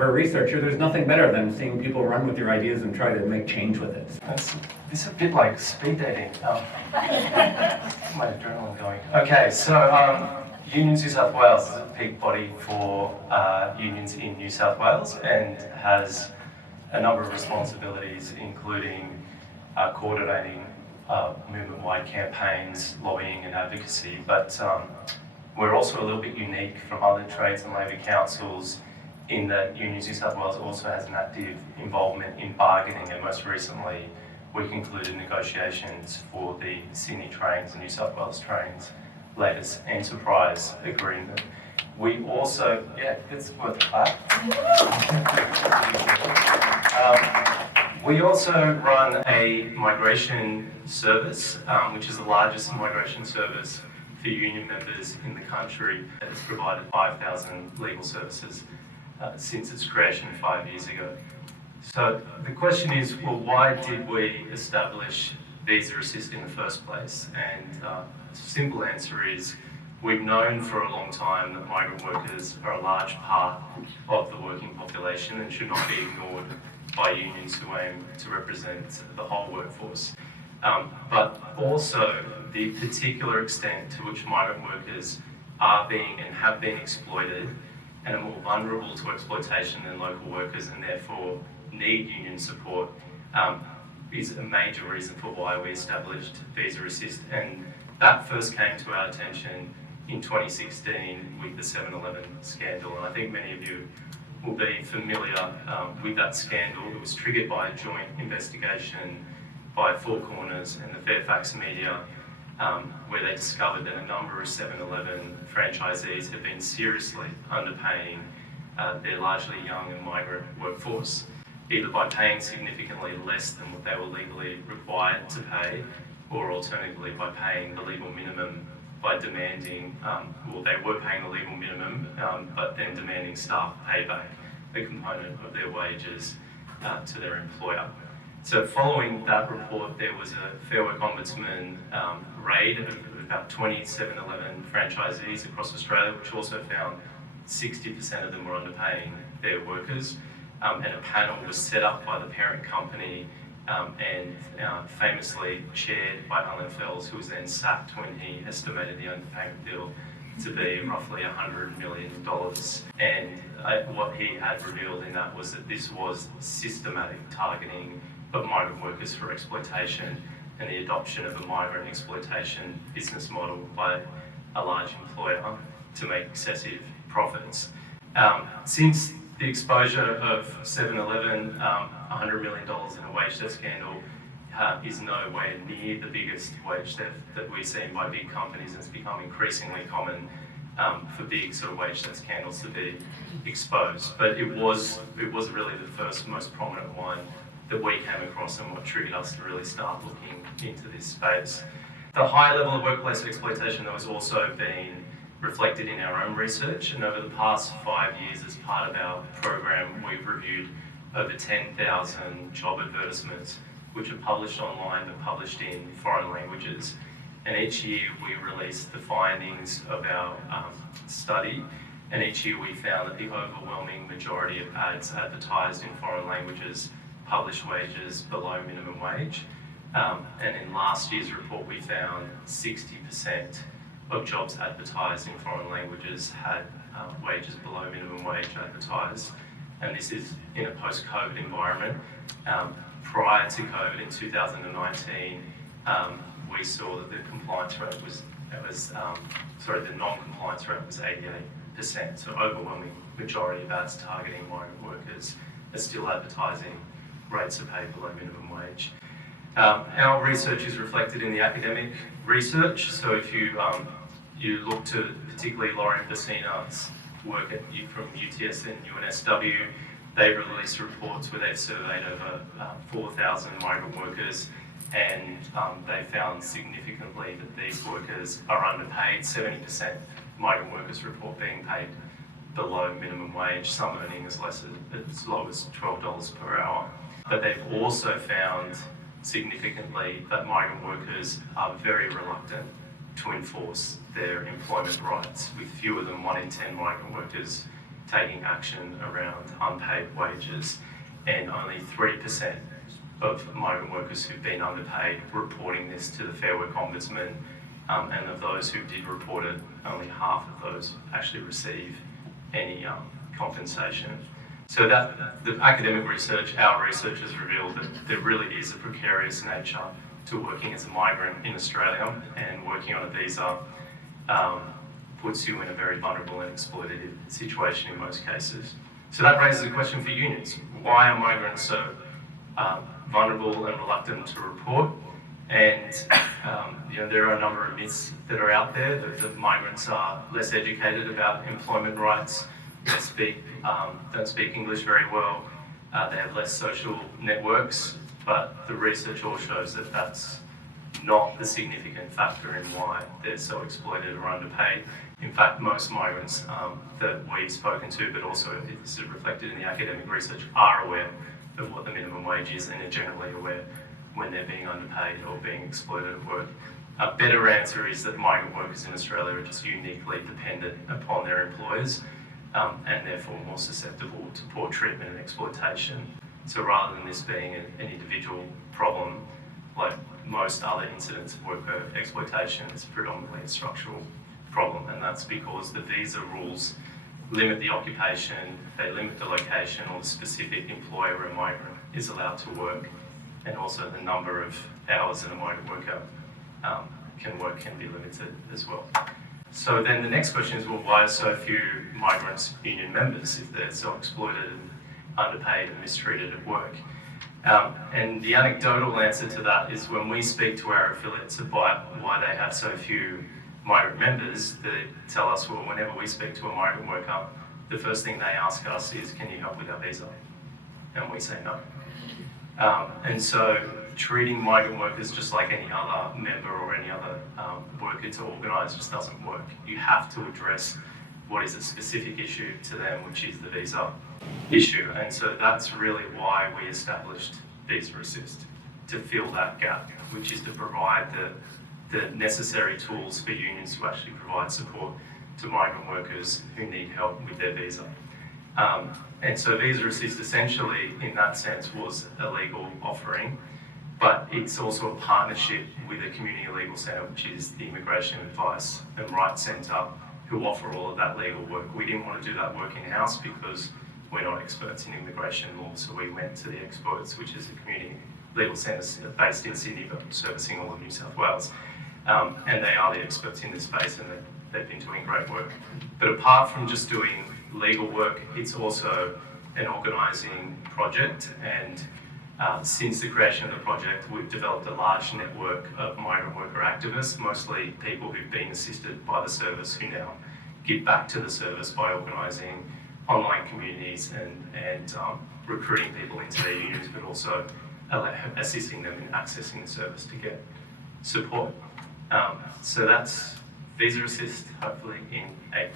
for a researcher, there's nothing better than seeing people run with your ideas and try to make change with it. It's a bit like speed dating. My adrenaline going. Okay, so Unions New South Wales is a peak body for unions in New South Wales and has a number of responsibilities, including coordinating movement-wide campaigns, lobbying and advocacy. But we're also a little bit unique from other trades and labour councils in that Unions New South Wales also has an active involvement in bargaining, and most recently we concluded negotiations for the Sydney Trains and New South Wales Trains latest enterprise agreement. We also, yeah, it's worth a clap. We also run a migration service, which is the largest migration service for union members in the country. It's provided 5,000 legal services since its creation 5 years ago. So the question is, well, why did we establish Visa Assist in the first place? And the simple answer is, we've known for a long time that migrant workers are a large part of the working population and should not be ignored by unions who aim to represent the whole workforce. But also the particular extent to which migrant workers are being and have been exploited and are more vulnerable to exploitation than local workers and therefore need union support is a major reason for why we established Visa Assist. And that first came to our attention in 2016 with the 7-Eleven scandal. And I think many of you will be familiar with that scandal. It was triggered by a joint investigation by Four Corners and the Fairfax media, where they discovered that a number of 7-Eleven franchisees had been seriously underpaying their largely young and migrant workforce, either by paying significantly less than what they were legally required to pay, or alternatively by paying the legal minimum by demanding, well, they were paying the legal minimum, but then demanding staff pay back a component of their wages to their employer. So following that report, there was a Fair Work Ombudsman raid of about 20 7-Eleven franchisees across Australia, which also found 60% of them were underpaying their workers. And a panel was set up by the parent company and famously chaired by Alan Fells, who was then sacked when he estimated the underpayment bill to be roughly $100 million. And what he had revealed in that was that this was systematic targeting of migrant workers for exploitation and the adoption of a migrant exploitation business model by a large employer to make excessive profits. Since the exposure of 7-Eleven, $100 million in a wage theft scandal is nowhere near the biggest wage theft that we're seeing by big companies. It's become increasingly common for big sort of wage theft scandals to be exposed. But it was really the first most prominent one that we came across and what triggered us to really start looking into this space. The high level of workplace exploitation that was also being reflected in our own research, and over the past 5 years as part of our program we've reviewed over 10,000 job advertisements which are published online but published in foreign languages. And each year we release the findings of our study, and each year we found that the overwhelming majority of ads advertised in foreign languages publish wages below minimum wage. And in last year's report we found 60% of jobs advertised in foreign languages had wages below minimum wage advertised. And this is in a post-COVID environment. Prior to COVID in 2019, we saw that the compliance rate the non-compliance rate was 88%. So overwhelming majority of ads targeting migrant workers are still advertising rates of pay below minimum wage. Our research is reflected in the academic research. So if you look to particularly Lauren Bassina's work from UTS and UNSW, they've released reports where they've surveyed over 4,000 migrant workers, and they found significantly that these workers are underpaid. 70% migrant workers report being paid below minimum wage, some earning as low as $12 per hour. But they've also found significantly that migrant workers are very reluctant to enforce their employment rights, with fewer than 1 in 10 migrant workers taking action around unpaid wages, and only 3% of migrant workers who've been underpaid reporting this to the Fair Work Ombudsman, and of those who did report it, only half of those actually receive any compensation. So that the academic research, our research has revealed that there really is a precarious nature to working as a migrant in Australia, and working on a visa puts you in a very vulnerable and exploitative situation in most cases. So that raises a question for unions. Why are migrants so vulnerable and reluctant to report? And there are a number of myths that are out there that migrants are less educated about employment rights, don't speak English very well, they have less social networks, but the research all shows that that's not the significant factor in why they're so exploited or underpaid. In fact, most migrants that we've spoken to, but also this is reflected in the academic research, are aware of what the minimum wage is and are generally aware when they're being underpaid or being exploited at work. A better answer is that migrant workers in Australia are just uniquely dependent upon their employers, and therefore more susceptible to poor treatment and exploitation. So rather than this being an individual problem, like most other incidents of worker exploitation, it's predominantly a structural problem, and that's because the visa rules limit the occupation, they limit the location or the specific employer where a migrant is allowed to work, and also the number of hours that a migrant worker can work can be limited as well. So then the next question is, well, why are so few migrants union members if they're so exploited and underpaid and mistreated at work? And the anecdotal answer to that is when we speak to our affiliates about why they have so few migrant members, they tell us, well, whenever we speak to a migrant worker, the first thing they ask us is, can you help with our visa? And we say no. And so treating migrant workers just like any other member or any other worker to organise just doesn't work. You have to address what is a specific issue to them, which is the visa issue. And so that's really why we established Visa Assist, to fill that gap, which is to provide the necessary tools for unions to actually provide support to migrant workers who need help with their visa. And so Visa Assist essentially, in that sense, was a legal offering, but it's also a partnership with a community legal centre, which is the Immigration Advice and Rights Centre, who offer all of that legal work. We didn't want to do that work in-house because we're not experts in immigration law, so we went to the experts, which is a community legal centre based in Sydney, but servicing all of New South Wales. And they are the experts in this space, and they've been doing great work. But apart from just doing legal work, it's also an organising project, and since the creation of the project, we've developed a large network of migrant worker activists, mostly people who've been assisted by the service who now give back to the service by organising online communities and recruiting people into their unions, but also assisting them in accessing the service to get support. So that's Visa Assist, hopefully in 8